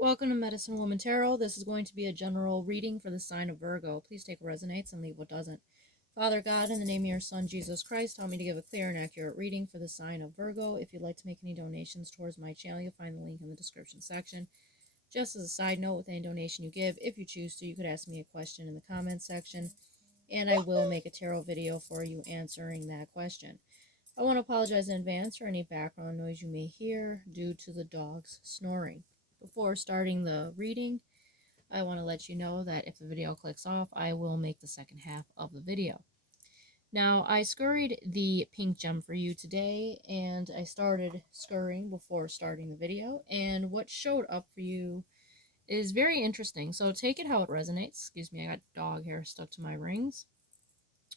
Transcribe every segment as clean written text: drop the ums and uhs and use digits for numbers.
Welcome to Medicine Woman Tarot. This is going to be a general reading for the sign of Virgo. Please take what resonates and leave what doesn't. Father God, in the name of your Son, Jesus Christ, help me to give a clear and accurate reading for the sign of Virgo. If you'd like to make any donations towards my channel, you'll find the link in the description section. Just as a side note, with any donation you give, if you choose to, you could ask me a question in the comments section, and I will make a tarot video for you answering that question. I want to apologize in advance for any background noise you may hear due to the dogs snoring. Before starting the reading, I want to let you know that if the video clicks off, I will make the second half of the video. Now, I scurried the pink gem for you today, and I started scurrying before starting the video, and what showed up for you is very interesting. So take it how it resonates. Excuse me, I got dog hair stuck to my rings.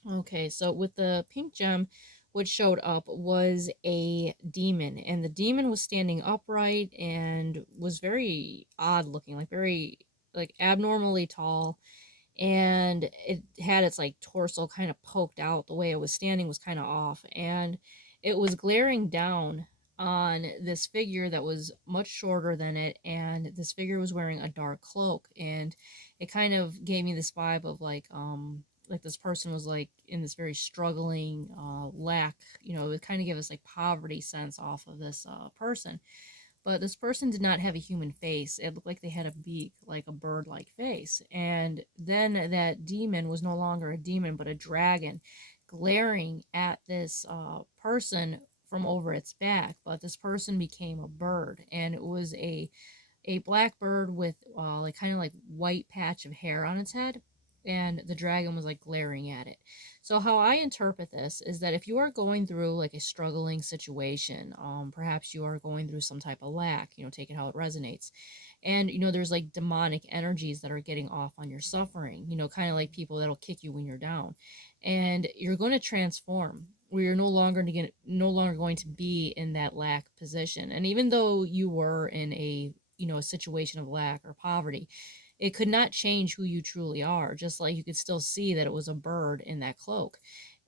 Okay, so with the pink gem, what showed up was a demon, and the demon was standing upright and was very odd looking, like very like abnormally tall, and it had its like torso kind of poked out. The way it was standing was kind of off, and it was glaring down on this figure that was much shorter than it, and this figure was wearing a dark cloak, and it kind of gave me this vibe of like this person was like in this very struggling lack, it kind of gave us like poverty sense off of this person. But this person did not have a human face. It looked like they had a beak, like a bird-like face. And then that demon was no longer a demon, but a dragon, glaring at this person from over its back. But this person became a bird, and it was a black bird with like kind of like white patch of hair on its head, and the dragon was like glaring at it. So how I interpret this is that if you are going through like a struggling situation, perhaps you are going through some type of lack, take it how it resonates, and there's like demonic energies that are getting off on your suffering, kind of like people that'll kick you when you're down, and you're going to transform where you're no longer going to be in that lack position. And even though you were in a situation of lack or poverty, it could not change who you truly are. Just like you could still see that it was a bird in that cloak,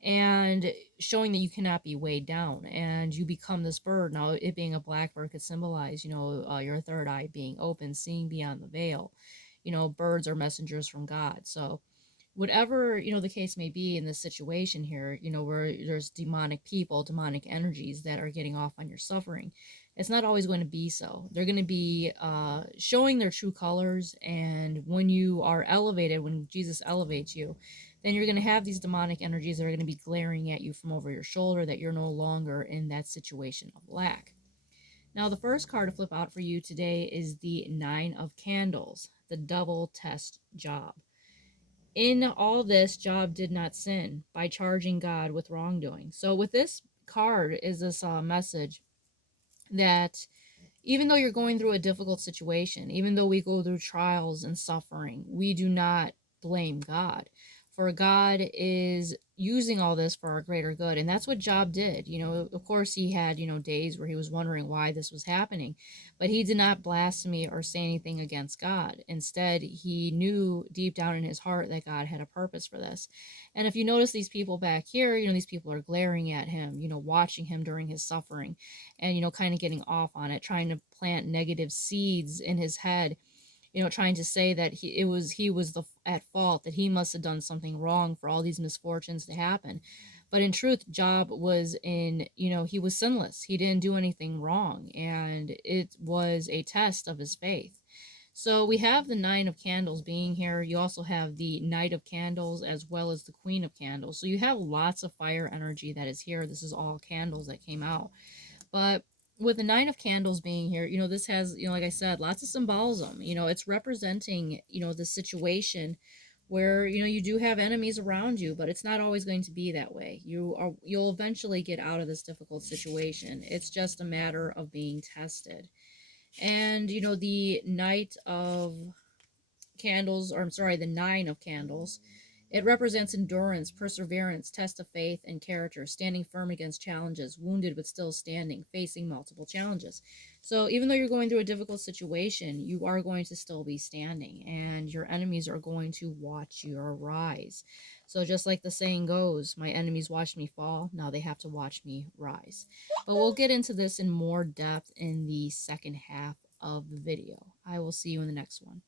and showing that you cannot be weighed down, and you become this bird. Now, it being a black bird could symbolize, your third eye being open, seeing beyond the veil. Birds are messengers from God. So whatever the case may be in this situation here, where there's demonic people, demonic energies that are getting off on your suffering, it's not always going to be so. They're going to be showing their true colors, and when you are elevated, when Jesus elevates you, then you're going to have these demonic energies that are going to be glaring at you from over your shoulder, that you're no longer in that situation of lack. Now, the first card to flip out for you today is the Nine of Candles, the double test Job. In all this, Job did not sin by charging God with wrongdoing. So with this card is this message that even though you're going through a difficult situation, even though we go through trials and suffering, we do not blame God. For God is using all this for our greater good. And that's what Job did. Of course, he had, days where he was wondering why this was happening, but he did not blaspheme or say anything against God. Instead, he knew deep down in his heart that God had a purpose for this. And if you notice these people back here, these people are glaring at him, watching him during his suffering, and kind of getting off on it, trying to plant negative seeds in his head, trying to say that he was at fault, that he must have done something wrong for all these misfortunes to happen. But in truth, Job was he was sinless. He didn't do anything wrong, and it was a test of his faith. So we have the Nine of Candles being here. You also have the Knight of Candles as well as the Queen of Candles. So you have lots of fire energy that is here. This is all candles that came out. But with the Nine of Candles being here, this has, like I said, lots of symbolism. It's representing, the situation where, you do have enemies around you, but it's not always going to be that way. You'll eventually get out of this difficult situation. It's just a matter of being tested. And, the Knight of Candles, or I'm sorry, the Nine of Candles, it represents endurance, perseverance, test of faith, and character, standing firm against challenges, wounded but still standing, facing multiple challenges. So even though you're going through a difficult situation, you are going to still be standing, and your enemies are going to watch your rise. So just like the saying goes, my enemies watched me fall, now they have to watch me rise. But we'll get into this in more depth in the second half of the video. I will see you in the next one.